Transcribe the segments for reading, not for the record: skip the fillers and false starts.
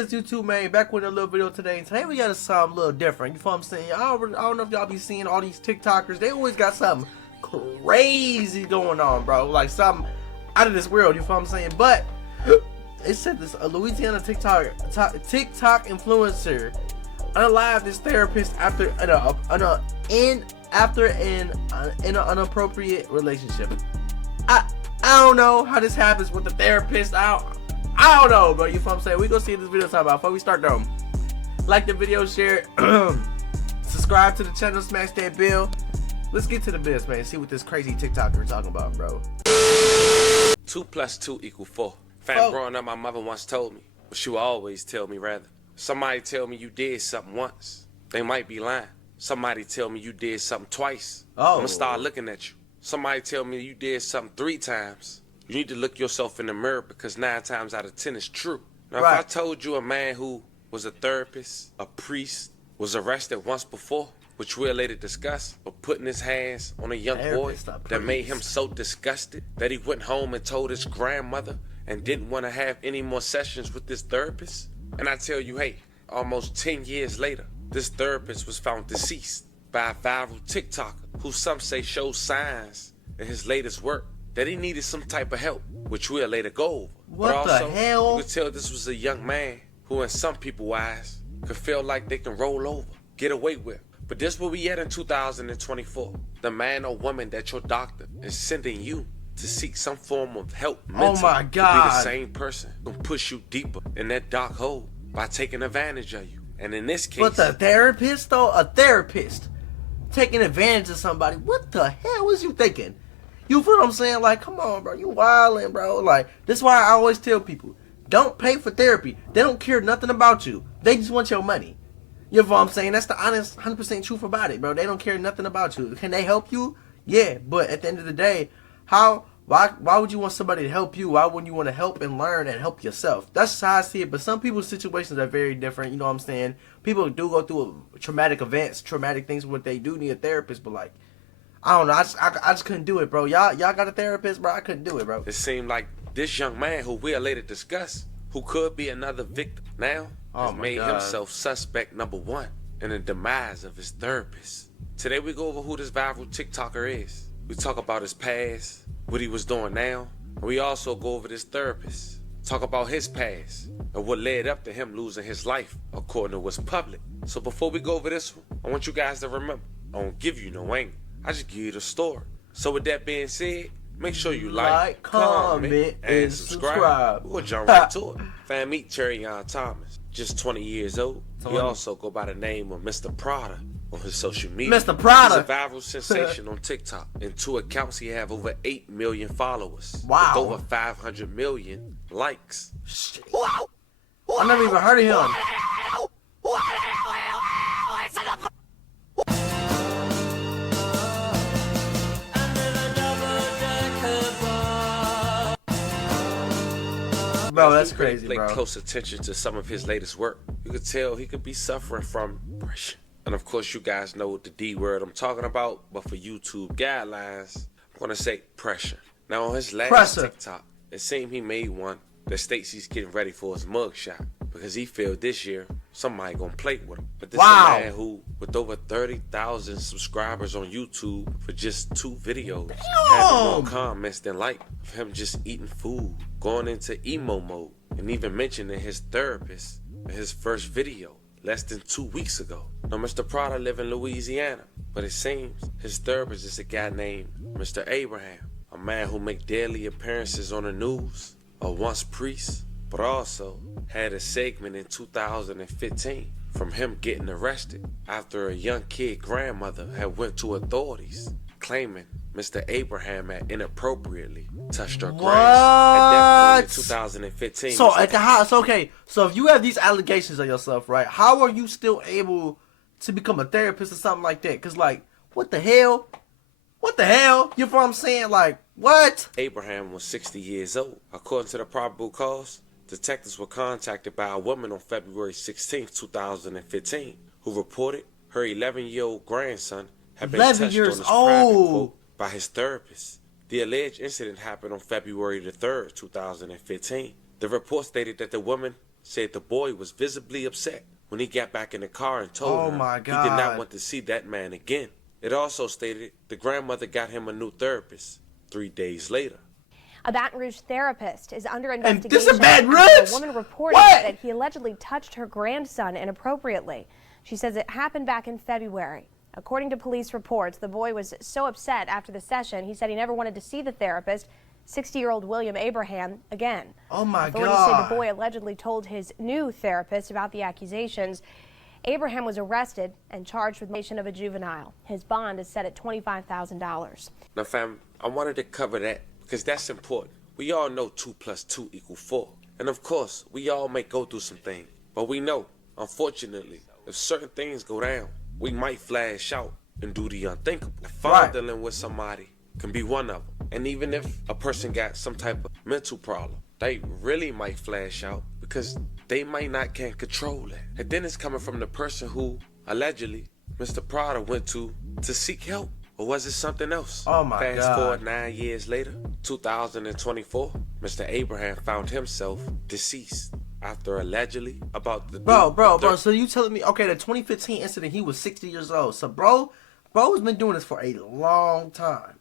is, YouTube, man? Back with a little video today. And today we got something a little different. You feel what I'm saying? I don't know if y'all be seeing all these TikTokers. They always got something crazy going on, bro. Like something out of this world. You feel what I'm saying? But it said this Louisiana TikTok influencer unalived this therapist after in an inappropriate relationship. I don't know how this happens with the therapist. I don't know, bro. You feel what I'm saying? We gonna see what this video talking about. Before we start though, like the video, share, subscribe to the channel, smash that bell. Let's get to the biz, man. See what this crazy TikToker talking about, bro. 2 + 2 = 4. Fam, growing up, my mother once told me, but she would always tell me rather. Somebody tell me you did something once, they might be lying. Somebody tell me you did something twice, I'm gonna start looking at you. Somebody tell me you did something 3 times, you need to look yourself in the mirror because 9 times out of 10 it's true. Now, if I told you a man who was a therapist, a priest, was arrested once before, which we'll later discuss, but putting his hands on a young boy that made him so disgusted that he went home and told his grandmother and didn't want to have any more sessions with this therapist, and I tell you, hey, almost 10 years later, this therapist was found deceased by a viral TikToker who some say shows signs in his latest work that he needed some type of help, which we'll later go over. What the hell? You could tell this was a young man who in some people's eyes could feel like they can roll over, get away with. But this where we at in 2024. The man or woman that your doctor is sending you to seek some form of help mentally, oh my God, to be the same person who push you deeper in that dark hole by taking advantage of you. And in this case, but the therapist though, a therapist taking advantage of somebody, what the hell was you thinking? You feel what I'm saying? Like, come on, bro, you wildin', bro. Like, this is why I always tell people, don't pay for therapy. They don't care nothing about you. They just want your money. You know what I'm saying? That's the honest 100% truth about it, bro. They don't care nothing about you. Can they help you? Yeah, but at the end of the day, why would you want somebody to help you? Why wouldn't you want to help and learn and help yourself? That's just how I see it. But some people's situations are very different. You know what I'm saying? People do go through traumatic events, traumatic things where they do need a therapist. But like, I don't know. I just couldn't do it, bro. Y'all got a therapist, bro? I couldn't do it, bro. It seemed like this young man, who we'll later discuss, who could be another victim now, has made himself suspect number 1 in the demise of his therapist. Today we go over who this viral TikToker is. We talk about his past, what he was doing now, and we also go over this therapist. Talk about his past and what led up to him losing his life, according to what's public. So before we go over this one, I want you guys to remember, I don't give you no angle. I just give you the story. So with that being said, make sure you like, comment, and subscribe. We'll jump right to it. Fam, meet Cherryon Thomas, just 20 years old. He also go by the name of Mr. Prada on his social media. Mr. Prada. He's a viral sensation on TikTok. In 2 accounts, he have over 8 million followers. Wow. With over 500 million likes. I never even heard of him. Bro, that's crazy, bro. Pay close attention to some of his latest work. You could tell he could be suffering from depression. And of course, you guys know the D word I'm talking about, but for YouTube guidelines, I'm gonna say pressure. Now on his last TikTok, it seemed he made one that states he's getting ready for his mugshot because he feel this year somebody gonna play with him. But this is a man who, with over 30,000 subscribers on YouTube for just 2 videos, having more comments than like of him just eating food, going into emo mode, and even mentioning his therapist in his first video less than 2 weeks ago. Now, Mr. Prada live in Louisiana, but it seems his therapist is a guy named Mr. Abraham, a man who make daily appearances on the news, a once priest, but also had a segment in 2015 from him getting arrested after a young kid grandmother had went to authorities claiming Mr. Abraham had inappropriately touched her grandson at that point in 2015. So at the house, okay. So if you have these allegations of yourself, right? How are you still able to become a therapist or something like that? Cause like, what the hell? What the hell? You know what I'm saying? Like, what? Abraham was 60 years old. According to the probable cause, detectives were contacted by a woman on February 16, 2015, who reported her 11-year-old grandson had been touched on his private quote by his therapist. The alleged incident happened on February the 3rd, 2015. The report stated that the woman said the boy was visibly upset when he got back in the car and told her he did not want to see that man again. It also stated the grandmother got him a new therapist 3 days later. A Baton Rouge therapist is under investigation. And this is Baton Rouge? After a woman reported that he allegedly touched her grandson inappropriately. She says it happened back in February. According to police reports, the boy was so upset after the session, he said he never wanted to see the therapist, 60-year-old William Abraham, again. Oh my Authorities God. say the boy allegedly told his new therapist about the accusations. Abraham was arrested and charged with violation of a juvenile. His bond is set at $25,000. Now, fam, I wanted to cover that because that's important. We all know 2 + 2 = 4. And of course, we all may go through some things. But we know, unfortunately, if certain things go down, we might flash out and do the unthinkable. Fondling with somebody can be one of them. And even if a person got some type of mental problem, they really might flash out because they might not can control it. And then it's coming from the person who allegedly Mr. Prada went to seek help. Or was it something else? Oh my God. Fast forward 9 years later, 2024, Mr. Abraham found himself deceased after allegedly about the Bro, so you telling me, okay, the 2015 incident, he was 60 years old. So bro's been doing this for a long time.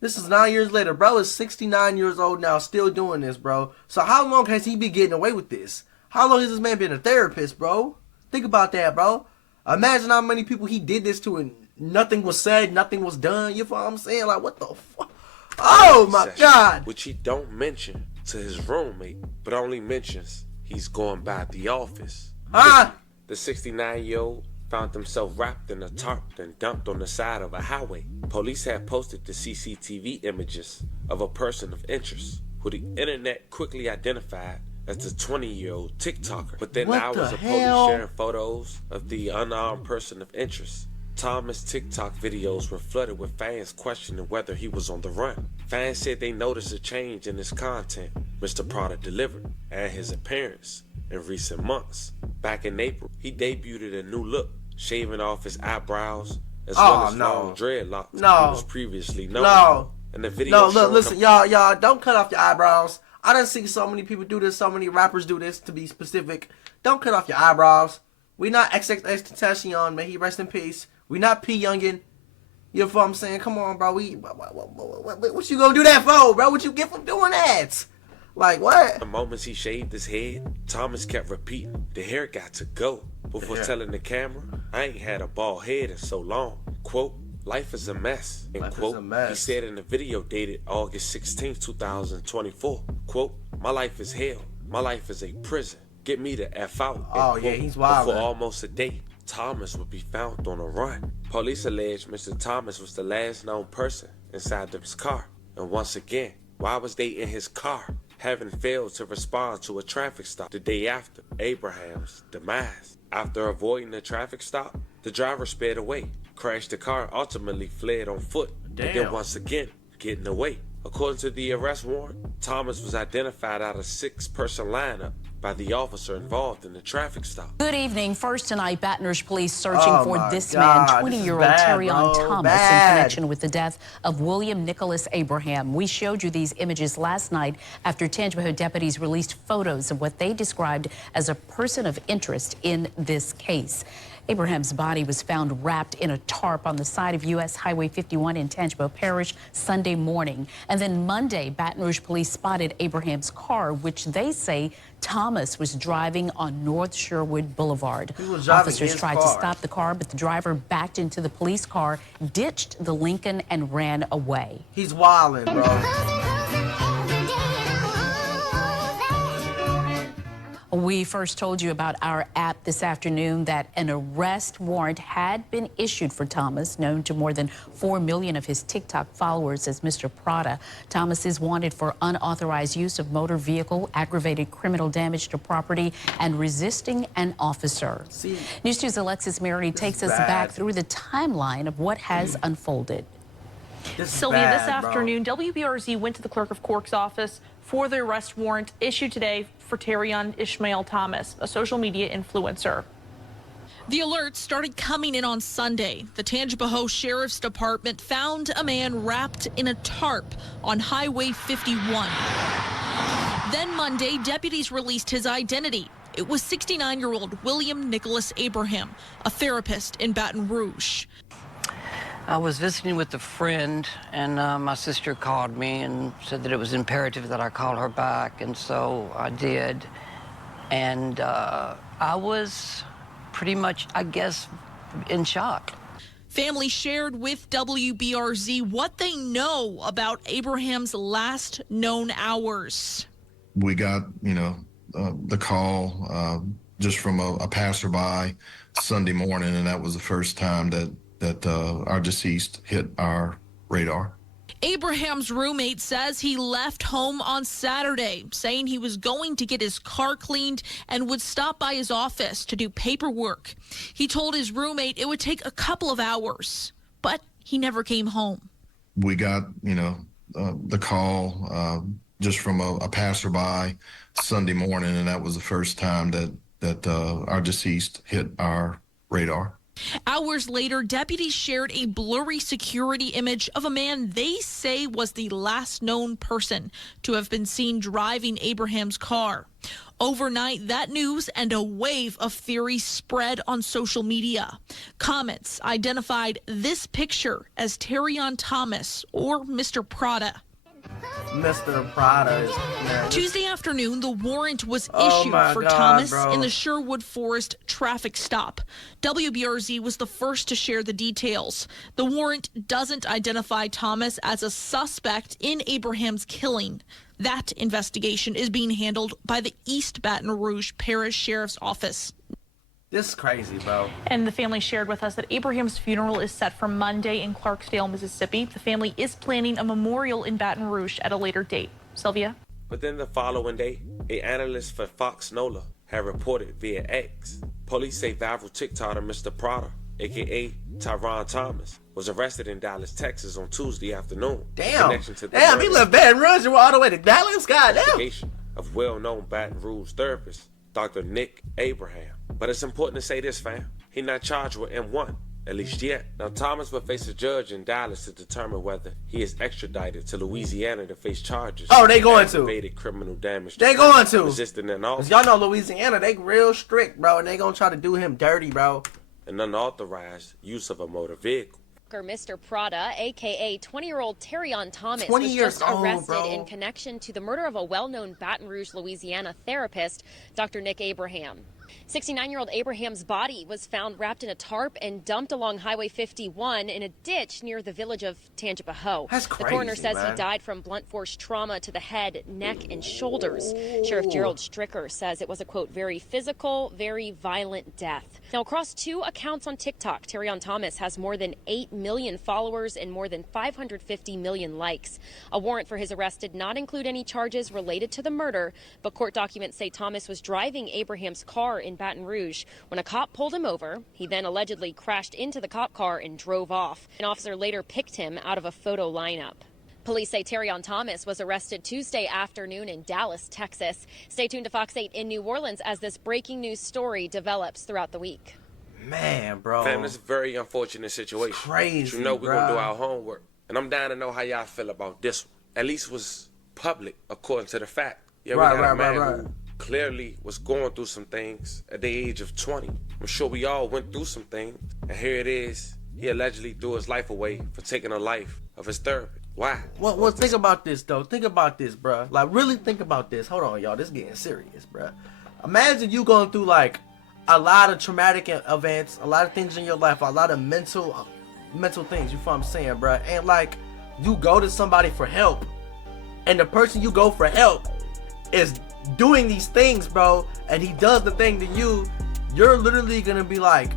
This is 9 years later. Bro is 69 years old now, still doing this, bro. So how long has he been getting away with this? How long has this man been a therapist, bro? Think about that, bro. Imagine how many people he did this to and nothing was said, nothing was done. You know what I'm saying? Like, what the fuck? Oh, my God. Which he don't mention to his roommate, but only mentions he's going by the office. The 69-year-old found himself wrapped in a tarp and dumped on the side of a highway. Police had posted the CCTV images of a person of interest, who the internet quickly identified as the 20-year-old TikToker. Within hours of police sharing photos of the unarmed person of interest, Thomas' TikTok videos were flooded with fans questioning whether he was on the run. Fans said they noticed a change in his content Mr. Prada delivered and his appearance in recent months. Back in April, he debuted a new look, shaving off his eyebrows as well as long dreadlocks he was previously known for. And the video listen, y'all, don't cut off your eyebrows. I done seen so many people do this, so many rappers do this, to be specific. Don't cut off your eyebrows. We not XXXTentacion, may he rest in peace. We not P Youngin. You know what I'm saying? Come on, bro. What you gonna do that for, bro? What you get from doing that? Like, what? The moments he shaved his head, Thomas kept repeating, the hair got to go. Before telling the camera, I ain't had a bald head in so long. Quote, life is a mess. End quote. He said in the video dated August 16, 2024. Quote, my life is hell. My life is a prison. Get me the F out. Oh, yeah, he's wild. For almost a day, Thomas would be found on a run. Police alleged Mr. Thomas was the last known person inside of his car. And once again, why was they in his car, having failed to respond to a traffic stop the day after Abraham's demise? After avoiding the traffic stop, the driver sped away, crashed the car, ultimately fled on foot, and then once again, getting away. According to the arrest warrant, Thomas was identified out of a 6-person lineup by the officer involved in the traffic stop. Good evening. First tonight, Baton Rouge police searching for this man, 20-year-old Terrion Thomas, in connection with the death of William Nicholas Abraham. We showed you these images last night after Tangipahoa deputies released photos of what they described as a person of interest in this case. Abraham's body was found wrapped in a tarp on the side of U.S. Highway 51 in Tangipahoa Parish Sunday morning. And then Monday, Baton Rouge police spotted Abraham's car, which they say Thomas was driving on North Sherwood Boulevard. Officers tried to stop the car, but the driver backed into the police car, ditched the Lincoln, and ran away. He's wildin', bro. We first told you about our app this afternoon that an arrest warrant had been issued for Thomas, known to more than 4 million of his TikTok followers as Mr. Prada. Thomas is wanted for unauthorized use of motor vehicle, aggravated criminal damage to property, and resisting an officer. News 2's Alexis Mary takes us back through the timeline of what has unfolded. Sylvia, this afternoon, WBRZ went to the clerk of court's office for the arrest warrant issued today for Terrion Ishmael Thomas, a social media influencer. The alerts started coming in on Sunday. The Tangipahoa Sheriff's Department found a man wrapped in a tarp on Highway 51. Then Monday, deputies released his identity. It was 69-year-old William Nicholas Abraham, a therapist in Baton Rouge. I was visiting with a friend, and my sister called me and said that it was imperative that I call her back, and so I did. And I was pretty much, I guess, in shock. Family shared with WBRZ what they know about Abraham's last known hours. We got, the call just from a passerby Sunday morning, and that was the first time that our deceased hit our radar. Abraham's roommate says he left home on Saturday, saying he was going to get his car cleaned and would stop by his office to do paperwork. He told his roommate it would take a couple of hours, but he never came home. We got, the call just from a passerby Sunday morning, and that was the first time that our deceased hit our radar. Hours later, deputies shared a blurry security image of a man they say was the last known person to have been seen driving Abraham's car. Overnight, that news and a wave of theories spread on social media. Comments identified this picture as Terrion Thomas or Mr. Prada. Mr. Prada is Tuesday afternoon, the warrant was Oh issued my for God, Thomas bro. in the Sherwood Forest traffic stop. WBRZ was the first to share the details. The warrant doesn't identify Thomas as a suspect in Abraham's killing. That investigation is being handled by the East Baton Rouge Parish Sheriff's Office. This is crazy, bro. And the family shared with us that Abraham's funeral is set for Monday in Clarksdale, Mississippi. The family is planning a memorial in Baton Rouge at a later date. Sylvia? But then the following day, an analyst for Fox NOLA had reported via X. Police say viral TikToker Mr. Prada, a.k.a. Terrion Thomas, was arrested in Dallas, Texas on Tuesday afternoon. Damn. Connection to the Damn, he murder left Baton Rouge and went all the way to Dallas? Goddamn. investigation of well-known Baton Rouge therapist, Dr. Nick Abraham. But it's important to say this, fam. He's not charged with M1, at least yet. Now, Thomas will face a judge in Dallas to determine whether he is extradited to Louisiana to face charges. Oh, they going to. Aggravated criminal damage. They going to. Resisting an Cause office. y'all know Louisiana, they real strict, bro, and they gonna try to do him dirty, bro. And unauthorized use of a motor vehicle. Mr. Prada, a.k.a. 20-year-old Terrion Thomas, 20 was years just old, arrested bro. in connection to the murder of a well-known Baton Rouge, Louisiana therapist, Dr. Nick Abraham. 69-year-old Abraham's body was found wrapped in a tarp and dumped along Highway 51 in a ditch near the village of Tangipahoa. That's crazy, The coroner says man. he died from blunt force trauma to the head, neck, and shoulders. Sheriff Gerald Stricker says it was a, quote, very physical, very violent death. Now, across 2 accounts on TikTok, Terrion Thomas has more than 8 million followers and more than 550 million likes. A warrant for his arrest did not include any charges related to the murder, but court documents say Thomas was driving Abraham's car in Baton Rouge when a cop pulled him over. He then allegedly crashed into the cop car and drove off. An officer later picked him out of a photo lineup. Police say Terrion Thomas was arrested Tuesday afternoon in Dallas, Texas. Stay tuned to Fox 8 in New Orleans as this breaking news story develops throughout the week. Man, bro. Fam, it's a very unfortunate situation. It's crazy, But you know we're going to bruh. do our homework. And I'm down to know how y'all feel about this one. At least it was public, according to the fact. Yeah, we got a man who clearly was going through some things at the age of 20. I'm sure we all went through some things. And here it is. He allegedly threw his life away for taking the life of his therapist. Why? Well, think about this, though. Think about this, bruh. Like, really think about this. Hold on, y'all. This is getting serious, bruh. Imagine you going through, like, a lot of traumatic events, a lot of things in your life, a lot of mental things, you feel what I'm saying, bruh? And, like, you go to somebody for help, and the person you go for help is doing these things, bro, and he does the thing to you, you're literally gonna be like,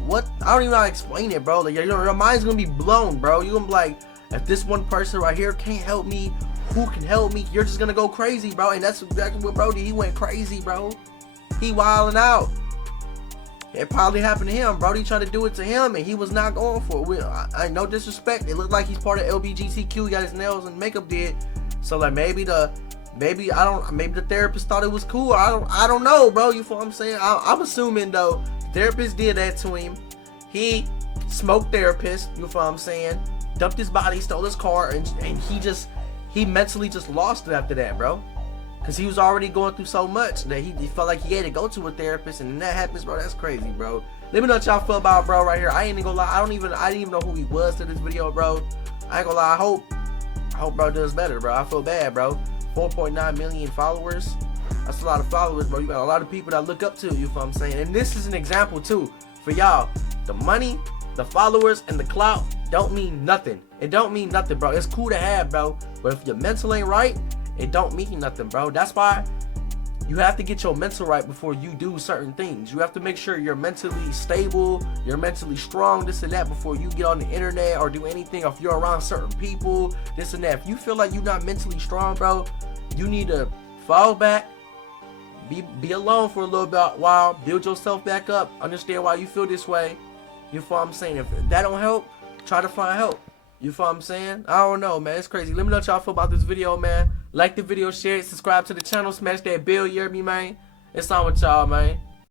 what? I don't even know how to explain it, bro. Like, your mind's gonna be blown, bro. You're gonna be like, if this one person right here can't help me, who can help me? You're just gonna go crazy, bro. And that's exactly what Brody, he went crazy, bro. He wilding out. It probably happened to him. Brody tried to do it to him, and he was not going for it. I no disrespect. It looked like he's part of LGBTQ. He got his nails and makeup did. So like maybe the therapist thought it was cool. I don't know, bro. You feel what I'm saying? I'm assuming though, the therapist did that to him. He smoked therapist. You feel what I'm saying? Dumped his body, stole his car, and he mentally just lost it after that, bro. Because he was already going through so much that he felt like he had to go to a therapist, and then that happens, bro. That's crazy, bro. Let me know what y'all feel about bro right here. I ain't gonna lie. I didn't even know who he was to this video, bro. I ain't gonna lie. I hope bro does better, bro. I feel bad, bro. 4.9 million followers. That's a lot of followers, bro. You got a lot of people that look up to you, what I'm saying. And this is an example too for y'all. The money, the followers, and the clout don't mean nothing. It don't mean nothing, bro. It's cool to have, bro. But if your mental ain't right, it don't mean nothing, bro. That's why you have to get your mental right before you do certain things. You have to make sure you're mentally stable, you're mentally strong, this and that, before you get on the internet or do anything. If you're around certain people, this and that. If you feel like you're not mentally strong, bro, you need to fall back, be alone for a little bit while, build yourself back up, understand why you feel this way. You feel what I'm saying? If that don't help, try to find help. You feel what I'm saying? I don't know, man. It's crazy. Let me know what y'all feel about this video, man. Like the video, share it, subscribe to the channel, smash that bell, you hear me, man? It's on with y'all, man.